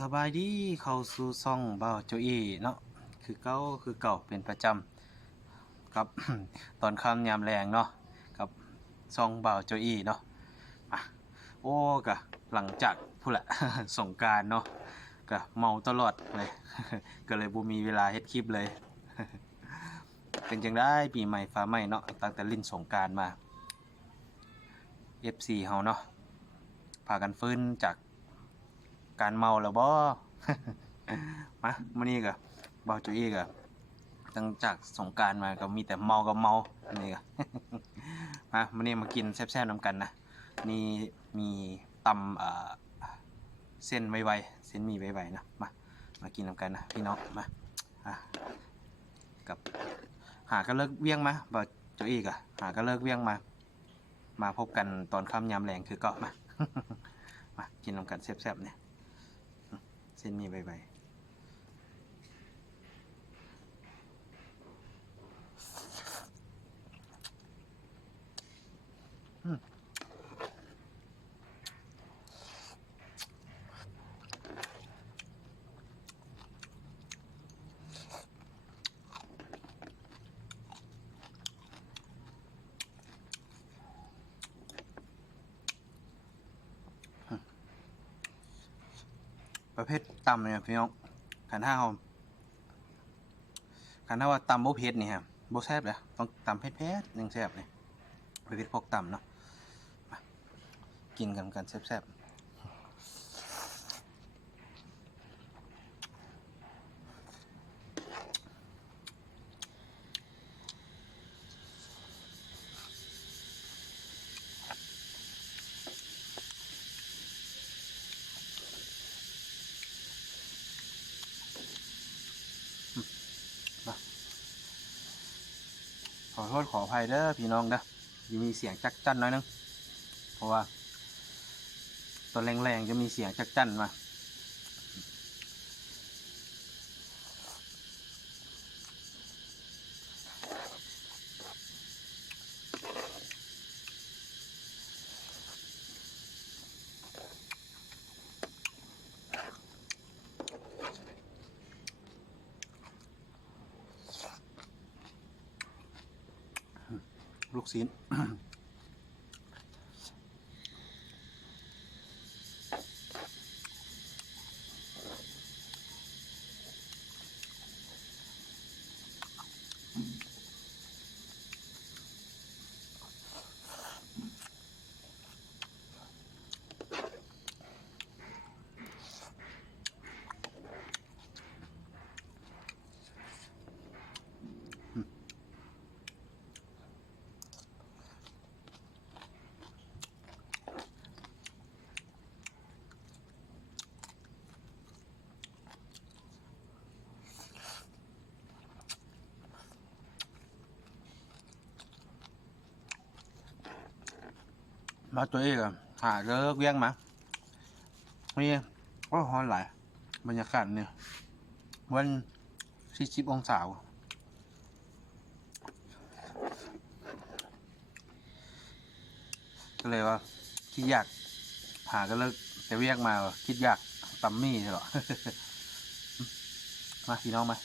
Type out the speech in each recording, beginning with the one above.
สบายดีเข้าสู่ซ่องเบาโจอี้เนาะคือเก่าเป็นประจำกับ ตอนค่ำยามแรงเนาะกับซ่องเบาโจอี้เนาะอ่ะโอ้กะหลังจากพูดละ สงกรานต์เนาะกะเมาตลอดเลย ก็เลยบ่มีเวลาเฮ็ดคลิปเลย เป็นจังได้ปีใหม่ฟ้าใหม่เนาะตั้งแต่ลิ้นสงกรานต์มา FC เฮาเนาะพากันฟื้นจากการเมาแล้วบ่ มามื้อนี้ก็เบาจุอี้ก็ตั้งจากสงกรานต์มาก็มีแต่เมากับเมาอันนี้ก็ มามื้อนี้มากินแซ่บๆนำกันนะนี่มีตำเส้นไวๆเส้นหมี่ไวๆนะมากินนำกันนะพี่น้องมาอ่ะกับหาก็เลิกเวียงมาเบาจุอี้ก็หาก็เลิกเวียงมาพบกันตอนค่ำยามแลงคือก็มา มากินนำกันแซ่บๆเนี่ยเส้นหมี่ไวๆประเภทตำเนี่ยพี่น้องขันห้าเขาขันห้าว่าตำโบเผ็ดนี่ครับโบแซ่บเลยต้องตำเผ็ดๆยังแซ่บเลยประเภทพวกตำเนาะมากินกันแซ่บๆมาขอโทษขออภัยเด้อพี่น้องเด้อยังมีเสียงจักจั่นน้อยนึงเพราะว่าตอนแรงๆจะมีเสียงจักจั่นมาลูกศิษย์ มาตัวเองอะหาเลิกเวียงมานี่ก็ฮ้อนหลายบรรยากาศเนี่ยวัน40 องศาก็เลยว่าคิดอยากหาก็เลิกแต่เวียกมาคิดอยากตัมมี่ใช่หรอ มาพี่น้องมา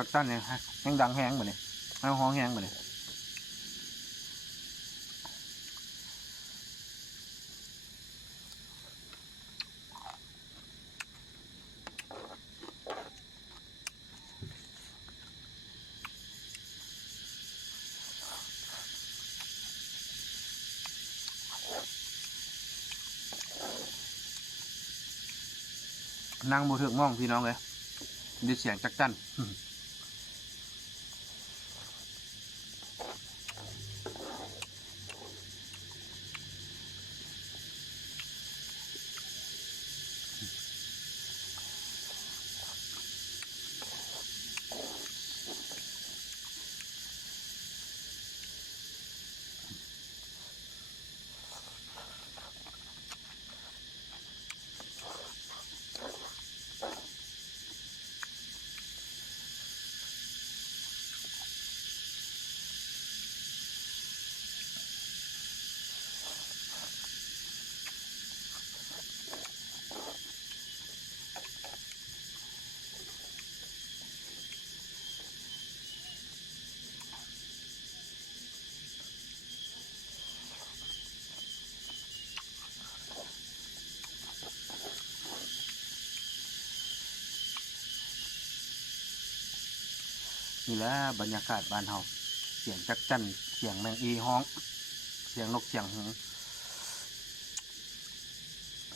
จักตั้นเนี่ยแห้งดังแห้งเหมือนเนี่ยแห้งห้องแห้งเหมือนเนี่ยนั่งบนถึงมองพี่น้องเลยได้เสียงจักจั่น นี่แหละบรรยากาศบ้านเฮาเสียงจักจั่นเสียงแมงอีฮ้องเสียงนกเสียงหงส์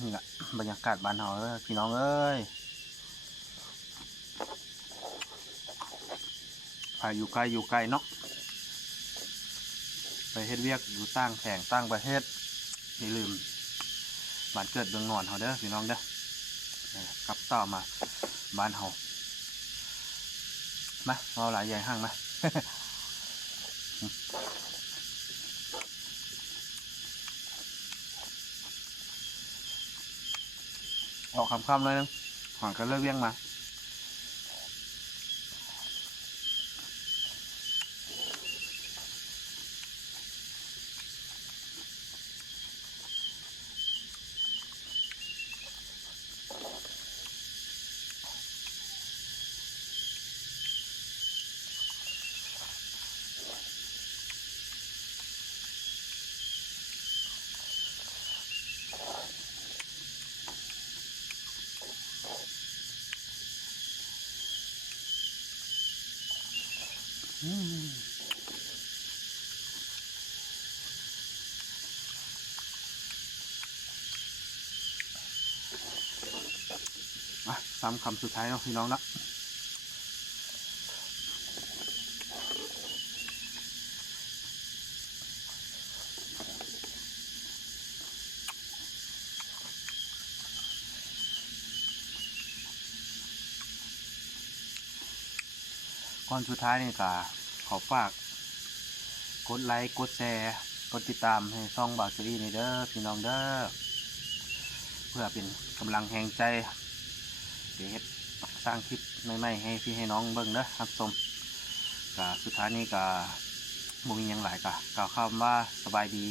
นี่แหละบรรยากาศบ้านเฮาพี่น้องเอ้ยใครอยู่ไกลอยู่ไกลเนาะไปเฮ็ดเวียกอยู่ต่างแห่งต่างประเทศอย่าลืมบ้านเกิดเมืองนอนเฮาเด้อพี่น้องเด้อกลับต่อมาบ้านเฮามาเอาหลายใหญ่ห้างมา ออกคำๆเลยนึงหอยก็เลิกเลี้ยงมาซ้ำคำสุดท้ายเนาะพี่น้องนะก่อนสุดท้ายนี่ก็ขอฝากกดไลค์กดแชร์กดติดตามให้ช่องบ่าวซีรีส์นี่เด้อพี่น้องเด้อเพื่อเป็นกำลังแห่งใจเดี๋ยวเฮ็ดสร้างคลิปใหม่ๆให้พี่ให้น้องเบิ่งเด้อครับชมก็สุดท้ายนี้ก็บ่มีหยังหลายก็กล่าวคำว่าสบายดี